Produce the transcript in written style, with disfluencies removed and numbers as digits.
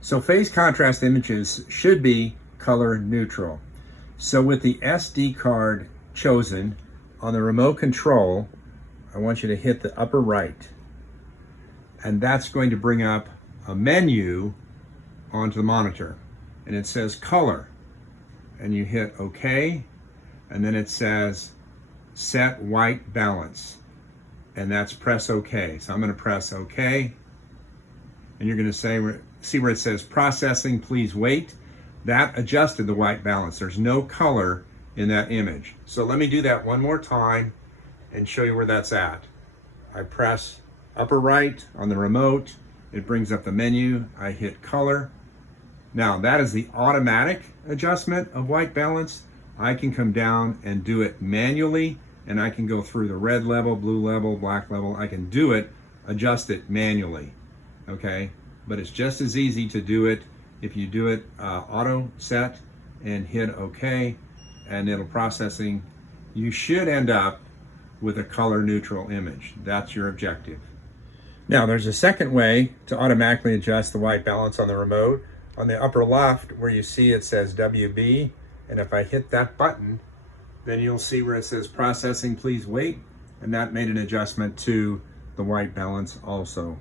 So phase contrast images should be color neutral. So with the SD card chosen on the remote control, I want you to hit the upper right. And that's going to bring up a menu onto the monitor. And it says color. And you hit OK. And then it says set white balance. And that's press OK. So I'm going to press OK. And you're going to see where it says processing, please wait. That adjusted the white balance. There's no color in that image. So let me do that one more time and show you where that's at. I press upper right on the remote. It brings up the menu. I hit color. Now that is the automatic adjustment of white balance. I can come down and do it manually, and I can go through the red level, blue level, black level. I can do it, adjust it manually, okay? But it's just as easy to do it if you do it auto set and hit OK, and it'll processing. You should end up with a color neutral image. That's your objective. Now there's a second way to automatically adjust the white balance on the remote. On the upper left where you see it says WB, and if I hit that button, then you'll see where it says processing, please wait, and that made an adjustment to the white balance also.